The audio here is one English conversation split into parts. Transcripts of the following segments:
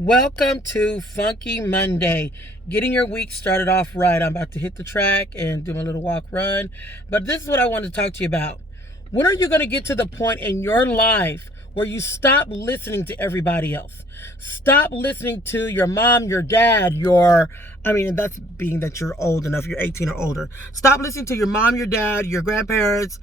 Welcome to Funky Monday. Getting your week started off right. I'm about to hit the track and do my little walk run. But this is what I want to talk to you about. When are you going to get to the point in your life where you stop listening to everybody else? Stop listening to your mom, your dad, that's being that you're old enough, you're 18 or older. Stop listening to your mom, your dad, your grandparents,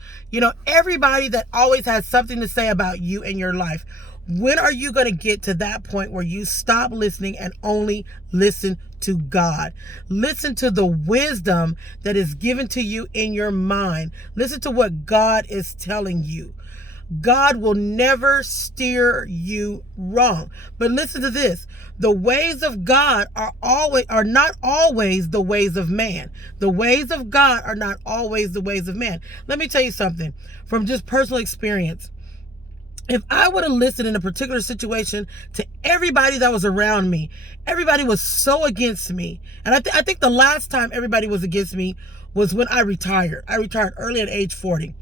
everybody that always has something to say about you and your life. When are you going to get to that point where you stop listening and only listen to God? Listen to the wisdom that is given to you in your mind. Listen to what God is telling you. God will never steer you wrong. But listen to this. The ways of God are not always the ways of man. The ways of God are not always the ways of man. Let me tell you something from just personal experience. If I would have listened in a particular situation to everybody that was around me, everybody was so against me. And I think the last time everybody was against me was when I retired. I retired early at age 40.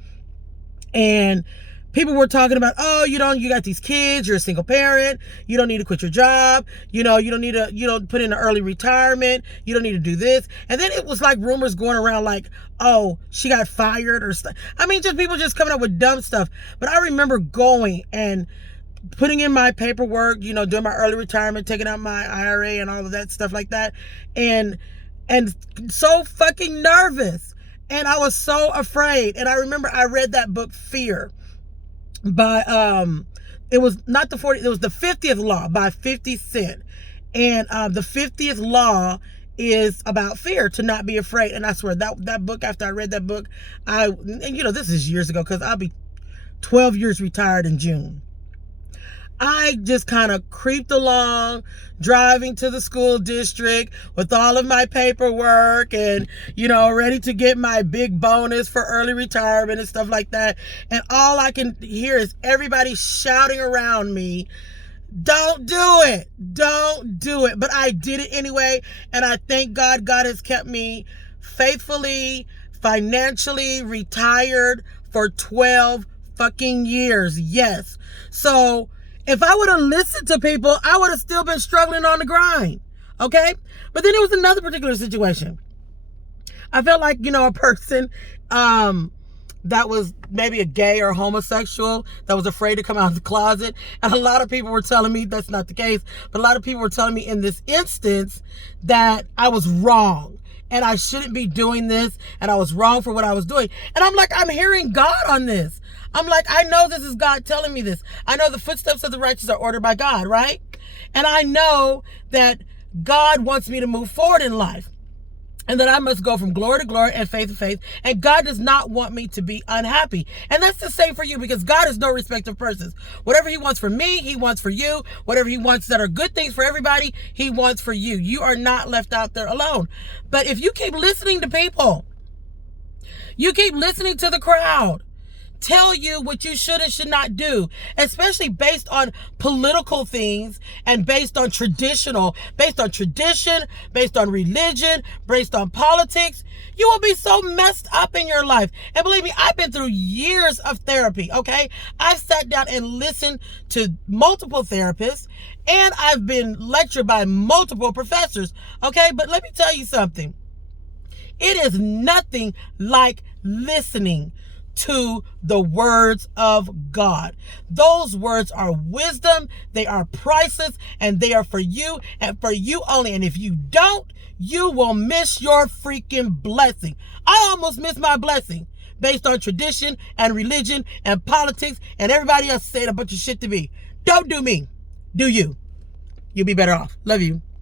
And people were talking about, you got these kids, you're a single parent, you don't need to quit your job, you don't need to, put in an early retirement, you don't need to do this. And then it was like rumors going around like, oh, she got fired or stuff. Just people just coming up with dumb stuff. But I remember going and putting in my paperwork, doing my early retirement, taking out my IRA and all of that stuff like that. And so fucking nervous. And I was so afraid. And I remember I read that book, Fear, by it was not the 40, it was the 50th Law by 50 Cent. And the 50th law is about fear, to not be afraid. And I swear that book, after I read that book, this is years ago, because I'll be 12 years retired in June. I just kind of creeped along, driving to the school district with all of my paperwork and, ready to get my big bonus for early retirement and stuff like that. And all I can hear is everybody shouting around me, don't do it. Don't do it. But I did it anyway. And I thank God has kept me faithfully, financially retired for 12 fucking years. Yes. So if I would have listened to people, I would have still been struggling on the grind. Okay? But then there was another particular situation. I felt like, a person that was maybe a gay or homosexual that was afraid to come out of the closet. And a lot of people were telling me that's not the case. But a lot of people were telling me in this instance that I was wrong and I shouldn't be doing this, and I was wrong for what I was doing. And I'm like, I'm hearing God on this. I'm like, I know this is God telling me this. I know the footsteps of the righteous are ordered by God, right? And I know that God wants me to move forward in life, and that I must go from glory to glory and faith to faith. And God does not want me to be unhappy. And that's the same for you, because God is no respecter of persons. Whatever he wants for me, he wants for you. Whatever he wants that are good things for everybody, he wants for you. You are not left out there alone. But if you keep listening to people, you keep listening to the crowd tell you what you should and should not do, especially based on political things and based on tradition, based on religion, based on politics, you will be so messed up in your life. And believe me, I've been through years of therapy, okay? I've sat down and listened to multiple therapists, and I've been lectured by multiple professors, okay? But let me tell you something. It is nothing like listening to the words of God. Those words are wisdom, they are priceless, and they are for you and for you only. And if you don't, you will miss your freaking blessing. I almost missed my blessing based on tradition and religion and politics and everybody else saying a bunch of shit to me. Don't do me. Do you. You'll be better off. Love you.